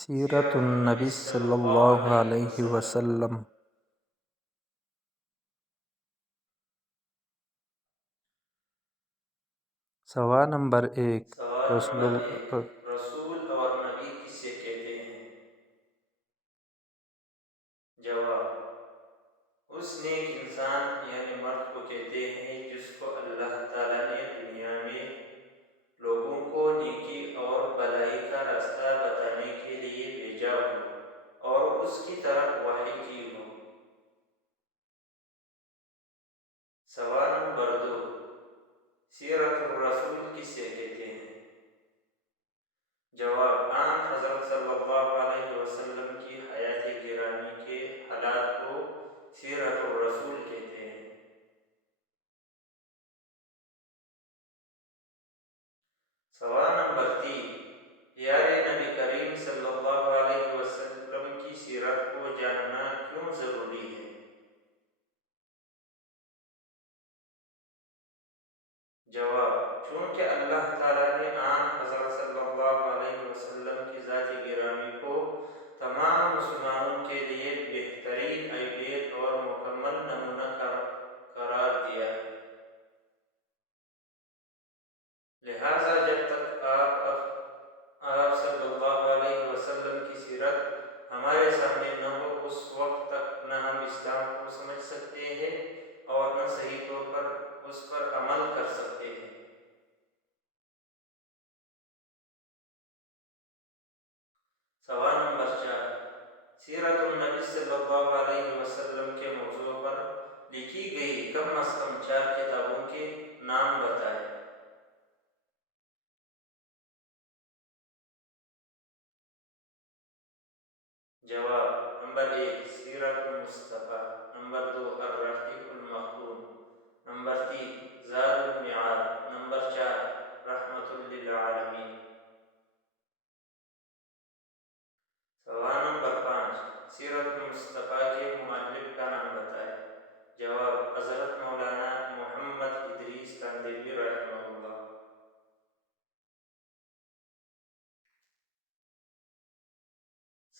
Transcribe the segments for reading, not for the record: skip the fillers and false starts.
سیرت النبی صلی اللہ علیہ وسلم۔ سوال نمبر 1، سوال رسول نمبر 1، رسول اور نبی کسے کہتے ہیں؟ جواب: اس نیک انسان یعنی مرد کو کہتے ہیں جس کو اللہ تعالیٰ نے دنیا میں لوگوں کو نیکی اور بھلائی کا راستہ بتانے کے لیے بھیجا ہو اور اس کی طرف وحی کی ہو۔ سوال نمبر 2، سیرت الرسول کسے کہتے ہیں؟ جواب: آن حضرت صلی اللہ علیہ وسلم کی حیات گرامی کے حالات کو سیرت الرسول کہتے ہیں۔ سوال نمبر 3، پیارے نبی کریم صلی اللہ علیہ وسلم کی سیرت کو جاننا کیوں ضروری ہے؟ جواب: چونکہ اللہ تعالیٰ نے آن حضرت صلی اللہ علیہ وسلم کی ذات گرامی کو تمام مسلمانوں کے لیے بہترین آئیڈیل اور مکمل نمونہ قرار دیا ہے۔ لہٰذا جب تک آپ صلی اللہ علیہ وسلم کی سیرت ہمارے سامنے نہ ہو، اس وقت تک نہ ہم اسلام کو سمجھ سکتے ہیں اور نہ صحیح طور پر اس پر عمل کر سکتے ہیں۔ سوال نمبر 4، سیرت النبی صلی اللہ علیہ وسلم کے موضوع پر لکھی گئی کم از کم 4 کتابوں کے نام بتائیں۔ جواب: نمبر 1، سیرت المصطفیٰ، نمبر 2، الرحیق المختوم، نمبر 3، زاد المعاد، نمبر 4، رحمت للعالمین۔ سوال نمبر 5، سیرت المصطفیٰ کے مؤلف کا نام بتائیں۔ جواب: حضرت مولانا محمد ادریس کاندھلوی رحمہ اللہ۔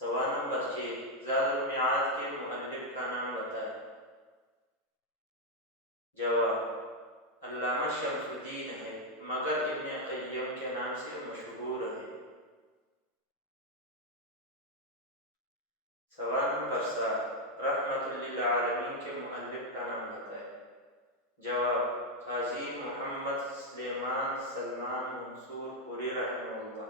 سوال نمبر 6، زاد المعاد کے مؤلف کا نام بتائیں۔ جواب: علامہ شمس الدین ہے، مگر ابن قیم کے نام سے مشہور ہے۔ سوال نمبر 7، رحمت للعالمین کے مؤلف کا نام بتائیں۔ جواب: قاضی محمد سلیمان سلمان منصور پوری رحمہ اللہ۔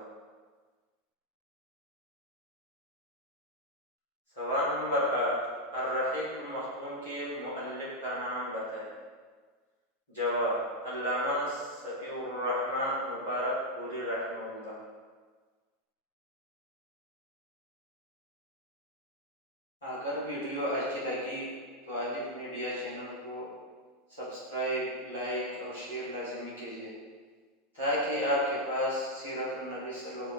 سوال نمبر 8، الرحیق المختوم کے مؤلف کا نام بتائیں۔ جواب: علامہ صفی الرحمن مبارک پوری رحمہ اللہ۔ اگر ویڈیو اچھی لگی تو الف میڈیا چینل کو سبسکرائب، لائک اور شیئر لازمی کیجیے تاکہ آپ کے پاس سیرت النبی صلی اللہ